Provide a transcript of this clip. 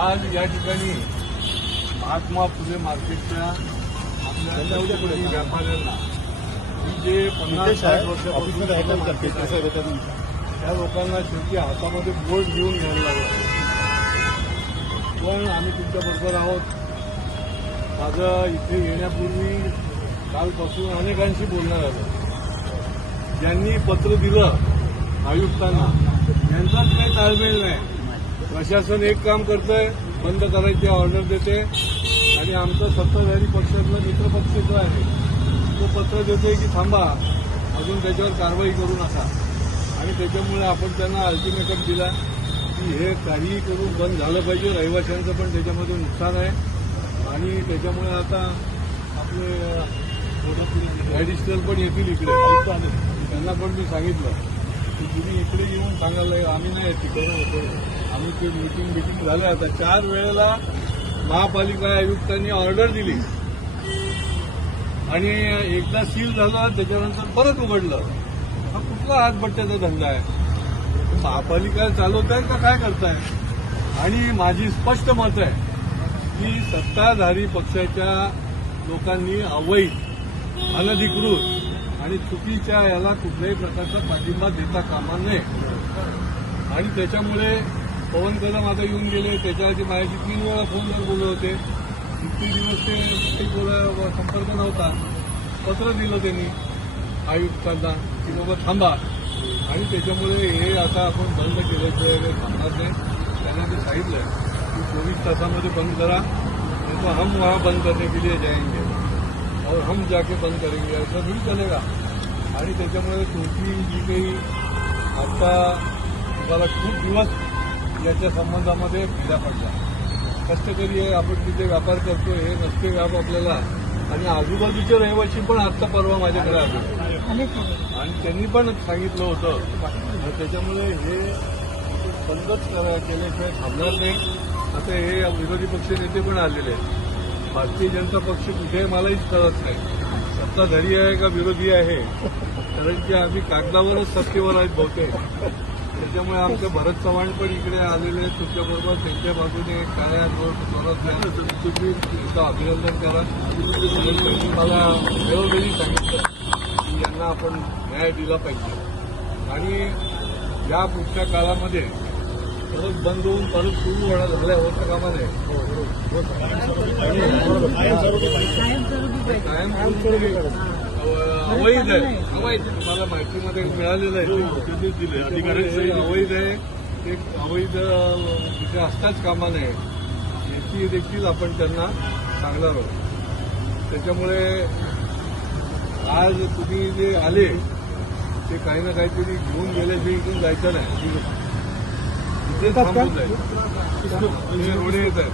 आज या ठिकाणी महात्मा फुले मार्केटच्या आपल्या व्यापाऱ्यांना जे 50-60 वर्षापासून त्या लोकांना शेवटी हातामध्ये बोर्ड घेऊन घ्यायला लागला. पण आम्ही तुमच्याबरोबर आहोत. माझं इथे येण्यापूर्वी कालपासून अनेकांशी बोलणं झालं. ज्यांनी पत्र दिलं आयुक्तांना यांचाच काही ताळमेळ नाही. प्रशासन एक काम करतंय, बंद करायची ऑर्डर देते आणि आमचा सत्ताधारी पक्षातला मित्रपक्ष जो आहे तो पत्र देतोय की थांबा, अजून त्याच्यावर कारवाई करू नका. आणि त्याच्यामुळे आपण त्यांना अल्टिमेटम दिला की हे काहीही करून बंद झालं पाहिजे. रहिवाशांचं पण त्याच्यामध्ये नुकसान आहे आणि त्याच्यामुळे आता आपले ॲडिशनल पण येतील इकडे. त्यांना पण मी सांगितलं की तुम्ही इकडे येऊन सांगायला आम्ही नाही तिकडे आम्ही ते मिटिंग झालं. आता 4 वेळेला महापालिका आयुक्तांनी ऑर्डर दिली आणि एकदा सील झालं त्याच्यानंतर परत उघडलं. हा कुठला हातभट्ट्याचा धंदा आहे? महापालिका चालवत आहे का काय करताय? आणि माझी स्पष्ट मत आहे की सत्ताधारी पक्षाच्या लोकांनी अवैध, अनधिकृत आणि चुकीच्या याला कुठल्याही प्रकारचा पाठिंबा देता कामा नये. आणि त्याच्यामुळे पवन कदम आता येऊन गेले. त्याच्या आधी माझ्याशी 3 वेळा फोनवर बोलत होते. इतके दिवस ते संपर्क नव्हता. पत्र दिलं त्यांनी आयुक्तांना की बाबा थांबा. आणि त्याच्यामुळे हे आता आपण बंद केल्याशिवाय थांबणार नाही. त्यांना ते सांगितलं की 24 तासामध्ये बंद करा, नहीं तो हम वहां बंद करने के लिए जाएंगे और हम जाके बंद करेंगे, ऐसा नहीं चलेगा. आणि त्याच्यामुळे तुमची जी काही आता तुम्हाला खूप दिवस याच्या संबंधामध्ये फिरा पडला. कष्टकरी आहे, आपण तिथे व्यापार करतो, हे नसते व्याप आपल्याला. आणि आजूबाजूचे रहिवासी पण आत्ता परवा माझ्याकडे आले आणि त्यांनी पण सांगितलं होतं. त्याच्यामुळे हे बंदच केल्याशिवाय थांबणार नाही. आता हे विरोधी पक्ष नेते पण आलेले आहेत. भारतीय जनता पक्ष कुठे आहे मलाहीच कळत नाही. सत्ताधारी आहे का विरोधी आहे? कारण की आम्ही कागदावरच सत्तेवर आहेत बहुतेक. त्याच्यामुळे आमचे भरत चव्हाण पण इकडे आलेले आहेत तुमच्याबरोबर. त्यांच्या बाजूने काळ्या जोरात तुम्ही त्यांचं अभिनंदन करा. मला वेळोवेळी सांगितलं की यांना आपण न्याय दिला पाहिजे आणि या पुढच्या काळामध्ये परत बंद होऊन परत सुरू झाल्या होतं कामा नये. कायम अवैध आहे. अवैध तुम्हाला माहितीमध्ये मिळालेलं आहे. अवैध आहे. ते अवैध तिथे असताच कामा नये याची देखील आपण त्यांना सांगणार आहोत. त्याच्यामुळे आज तुम्ही जे आले ते काही ना काहीतरी घेऊन गेल्याशिवाय इथून जायचं नाही. इथे थांबून जायचं. रोडे येत आहेत.